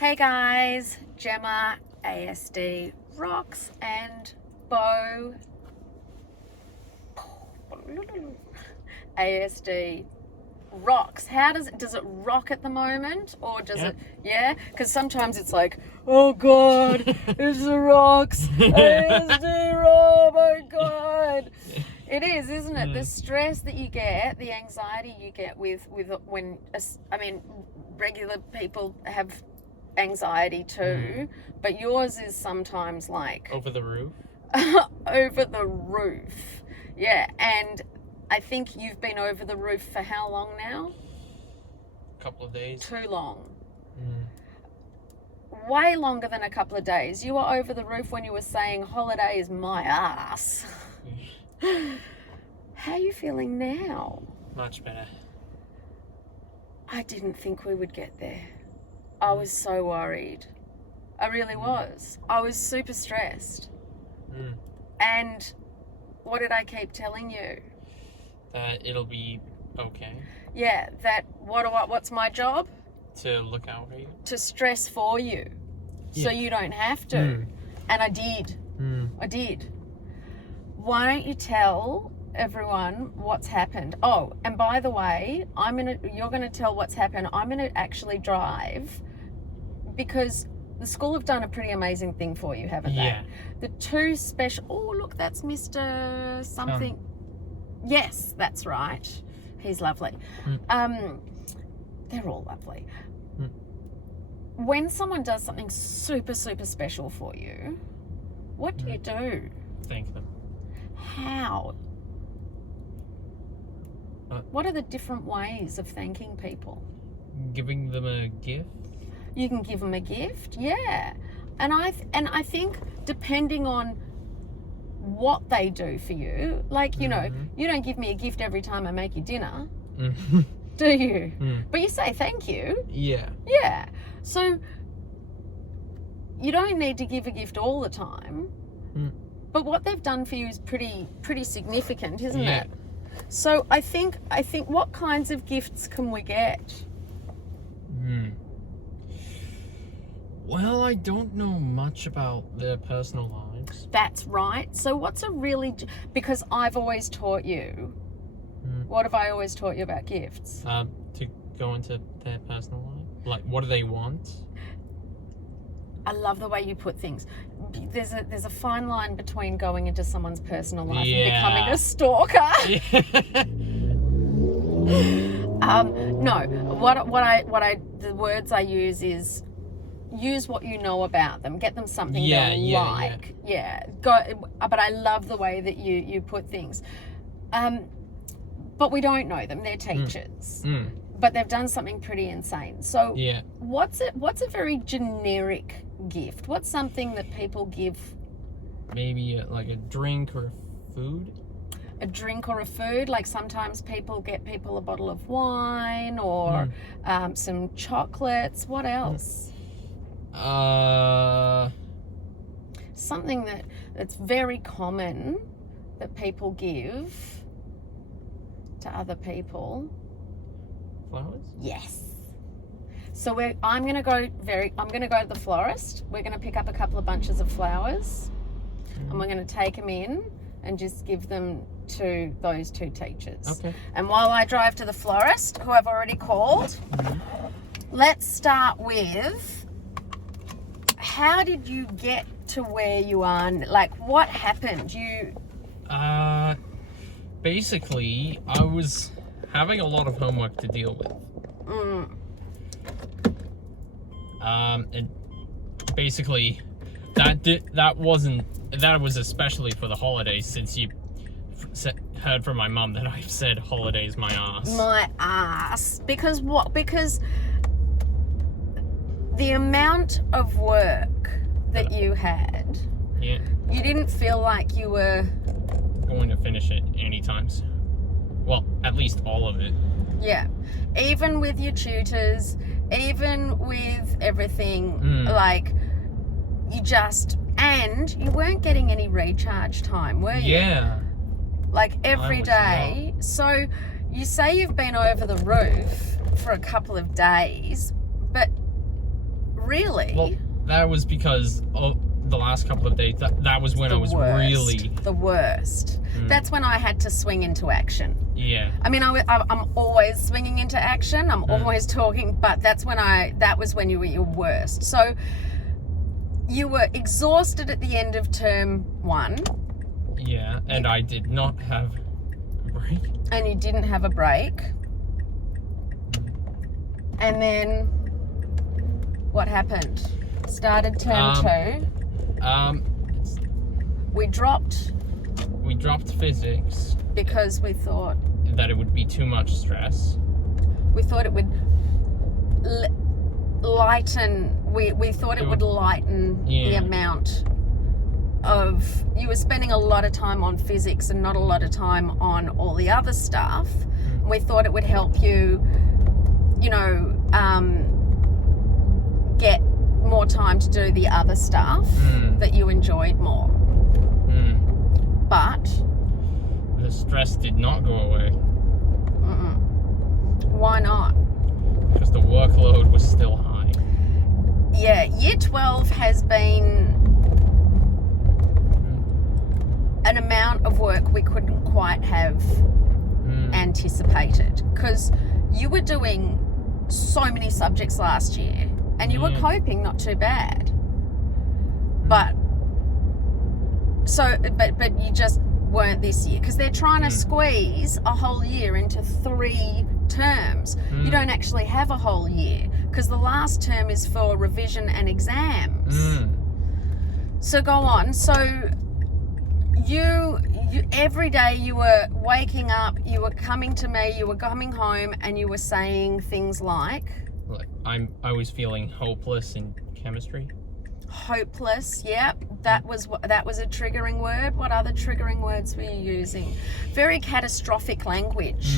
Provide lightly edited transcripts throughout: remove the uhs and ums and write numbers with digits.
Hey guys, Gemma, ASD rocks, and Bo ASD rocks. How does it rock at the moment, or does it? Yeah, because sometimes it's like, oh god, it's the rocks. ASD, oh my god. It is, isn't it? The stress that you get, the anxiety you get with when, I mean, regular people have anxiety too, but yours is sometimes like over the roof. Over the roof. Yeah, and I think you've been over the roof for how long now? A couple of days. Too long. Way longer than a couple of days. You were over the roof when you were saying holiday is my ass. How are you feeling now? Much better. I didn't think we would get there. I was so worried. I really was. I was super stressed. And what did I keep telling you? That it'll be okay. Yeah, that what's my job? To look out for you. To stress for you. Yeah. So you don't have to. And I did. I did. Why don't you tell everyone what's happened? Oh, and by the way, you're gonna tell what's happened. I'm gonna actually drive because the school have done a pretty amazing thing for you, haven't they? Yeah. The two special. Oh, look, that's Mr. something. Yes, that's right. He's lovely. They're all lovely. When someone does something super, super special for you, what do you do? Thank them. How? What are the different ways of thanking people? Giving them a gift. You can give them a gift, yeah. And I think depending on what they do for you, like, you know, you don't give me a gift every time I make you dinner, do you? But you say thank you. Yeah. Yeah. So you don't need to give a gift all the time. But what they've done for you is pretty significant, isn't it? So I think what kinds of gifts can we get? Well, I don't know much about their personal lives. That's right. So because I've always taught you. What have I always taught you about gifts? To go into their personal life. Like, what do they want? I love the way you put things. There's a fine line between going into someone's personal life and becoming a stalker. No, the words I use is use what you know about them. Get them something they like. Yeah. But I love the way that you put things. But we don't know them. They're teachers. But they've done something pretty insane. So what's a very generic gift? What's something that people give? Maybe like a drink or food? A drink or a food. Like sometimes people get people a bottle of wine or some chocolates. What else? Something that's very common that people give to other people. Flowers? Yes. So I'm gonna go to the florist. We're gonna pick up a couple of bunches of flowers, and we're gonna take them in and just give them to those two teachers. Okay. And while I drive to the florist, who I've already called, let's start with, how did you get to where you are? Like, what happened? Basically, I was having a lot of homework to deal with. And basically, that was especially for the holidays, since you heard from my mum that I've said holidays my ass. My ass. Because what? Because the amount of work that you had, you didn't feel like you were going to finish it anytime soon. Well, at least all of it. Yeah. Even with your tutors, even with everything, like, and you weren't getting any recharge time, were you? Yeah. Like every day. So you say you've been over the roof for a couple of days, but really? Well, that was because the last couple of days, that was when I was really... The worst. That's when I had to swing into action. Yeah. I mean, I'm always swinging into action. I'm always talking, but that was when you were your worst. So you were exhausted at the end of term 1. Yeah, and I did not have a break. And you didn't have a break. And then what happened? Started term 2. We dropped physics because we thought that it would be too much stress. We thought it would lighten. We thought it would lighten the amount of. You were spending a lot of time on physics and not a lot of time on all the other stuff. We thought it would help you, get more time to do the other stuff that you enjoyed more. But the stress did not go away. Why not? Because the workload was still high. Yeah, year 12 has been an amount of work we couldn't quite have anticipated, because you were doing so many subjects last year and you were coping not too bad. But you just weren't this year, because they're trying to squeeze a whole year into 3 terms. You don't actually have a whole year, because the last term is for revision and exams. So go on. So you every day you were waking up, you were coming to me, you were coming home, and you were saying things like I was feeling hopeless in chemistry. Hopeless, yep. That was a triggering word. What other triggering words were you using? Very catastrophic language.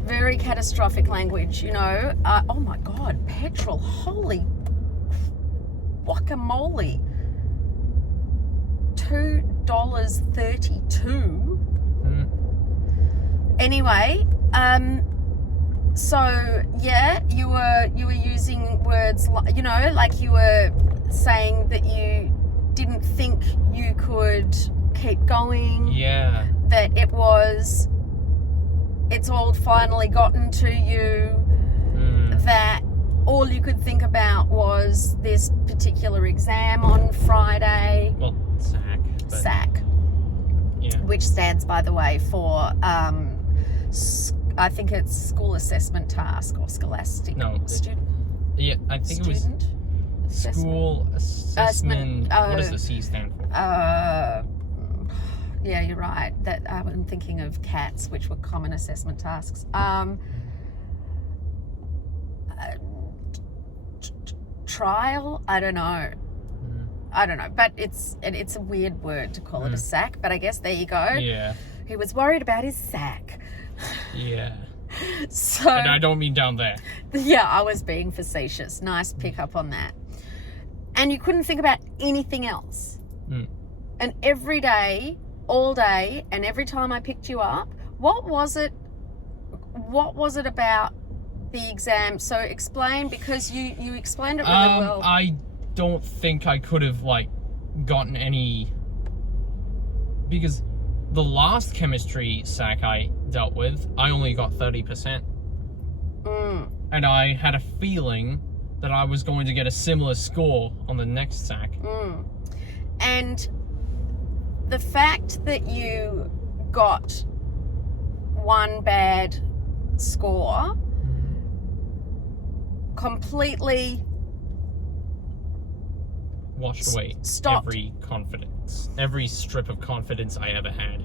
Very catastrophic language, oh my God, petrol, holy guacamole. $2.32. Anyway, so yeah, you were using words like you were saying that you didn't think you could keep going. Yeah. That it's all finally gotten to you. That all you could think about was this particular exam on Friday. Well, SAC. Yeah. Which stands, by the way, for I think it's school assessment task or scholastic. No. Student. Yeah, I think it was school assessment. What does the C stand for? Yeah, you're right. That I'm thinking of CATs, which were common assessment tasks. Trial? I don't know, but it's a weird word to call it a sack. But I guess there you go. Yeah. He was worried about his sack. Yeah. So. And I don't mean down there. Yeah, I was being facetious. Nice pick up on that. And you couldn't think about anything else. And every day, all day, and every time I picked you up, what was it about the exam? So explain, because you explained it really well. I don't think I could have gotten any, because the last chemistry SAC I dealt with, I only got 30%. And I had a feeling that I was going to get a similar score on the next SAC. And the fact that you got one bad score completely washed away every confidence, every strip of confidence I ever had.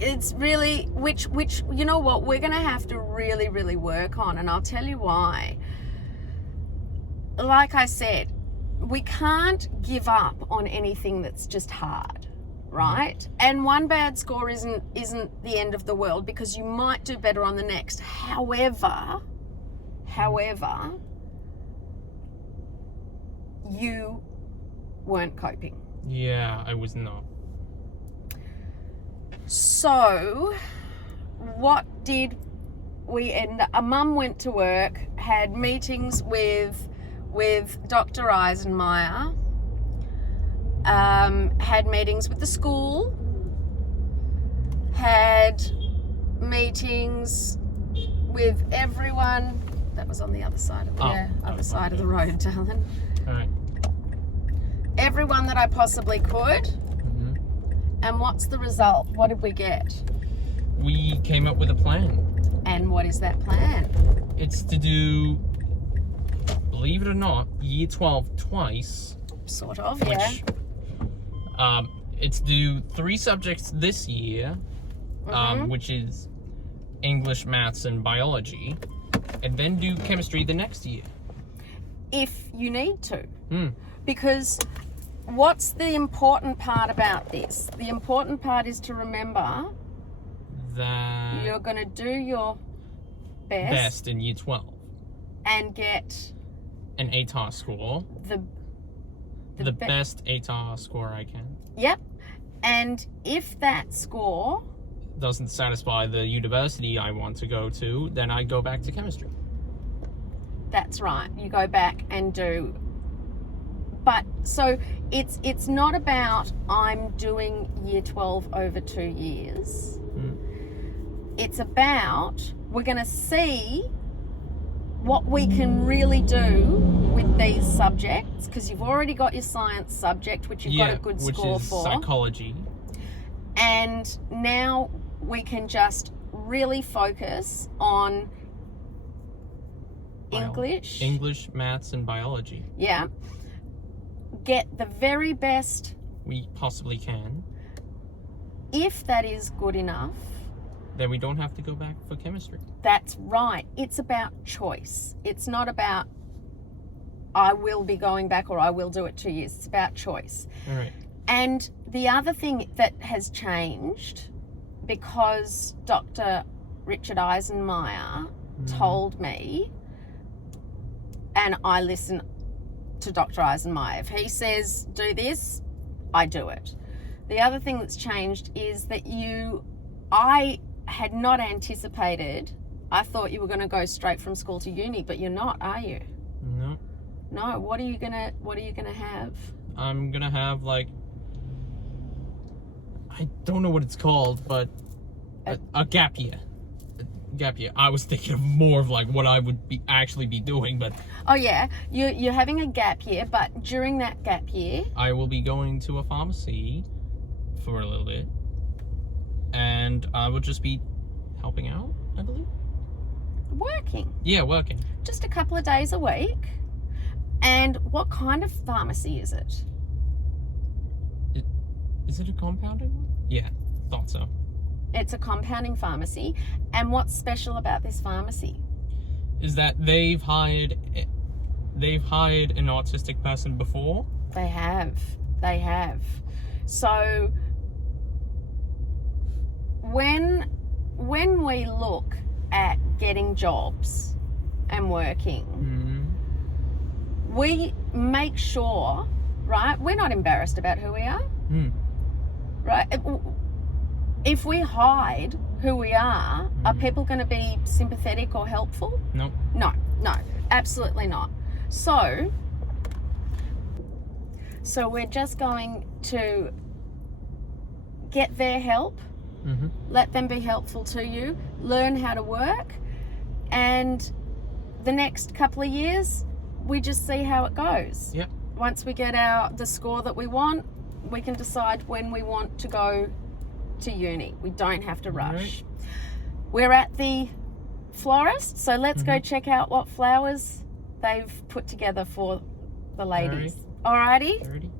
It's really, which you know what, we're going to have to really, really work on, and I'll tell you why. Like I said, we can't give up on anything that's just hard, right? And one bad score isn't the end of the world, because you might do better on the next. However, you weren't coping. Yeah, I was not. So, what did we end up? Mum went to work, had meetings with with Dr. Eisenmeyer, had meetings with the school, had meetings with everyone. That was on the other side of the road, darling. All right. Everyone that I possibly could. Mm-hmm. And what's the result? What did we get? We came up with a plan. And what is that plan? It's to do, believe it or not, year 12 twice. Sort of, yeah. Which, it's to do 3 subjects this year, which is English, maths, and biology, and then do chemistry the next year. If you need to. Hmm. Because what's the important part about this? The important part is to remember that you're going to do your best in year 12 and get an ATAR score. The best ATAR score I can. Yep. And if that score doesn't satisfy the university I want to go to, then I go back to chemistry. That's right. You go back and do. But so it's not about I'm doing year 12 over 2 years. It's about we're going to see what we can really do with these subjects, because you've already got your science subject, which you've got a good score for. Psychology. And now we can just really focus on English, maths, and biology. Yeah. Get the very best we possibly can. If that is good enough, then we don't have to go back for chemistry. That's right. It's about choice. It's not about I will be going back or I will do it 2 years. It's about choice. All right. And the other thing that has changed, because Dr. Richard Eisenmeyer told me, and I listen to Dr. Eisenmeyer, if he says do this, I do it. The other thing that's changed is that I had not anticipated. I thought you were going to go straight from school to uni, but you're not, are you? No. No. What are you gonna have? I'm gonna have I don't know what it's called, but a gap year. Gap year. I was thinking of more of what I would actually be doing, but oh yeah, you're having a gap year, but during that gap year, I will be going to a pharmacy for a little bit, and I will just be helping out, I believe. Working. Yeah, working. Just a couple of days a week. And what kind of pharmacy is it? Is it a compounding one? Yeah, thought so. It's a compounding pharmacy. And what's special about this pharmacy? Is that they've hired an autistic person before. They have. So when we look at getting jobs and working, we make sure, right? We're not embarrassed about who we are, right? If we hide who we are people going to be sympathetic or helpful? Nope. No, absolutely not. So we're just going to get their help, let them be helpful to you, learn how to work, and the next couple of years, we just see how it goes. Yep. Once we get the score that we want, we can decide when we want to go to uni. We don't have to rush. Right. We're at the florist, so let's go check out what flowers they've put together for the ladies. Alrighty. Alrighty?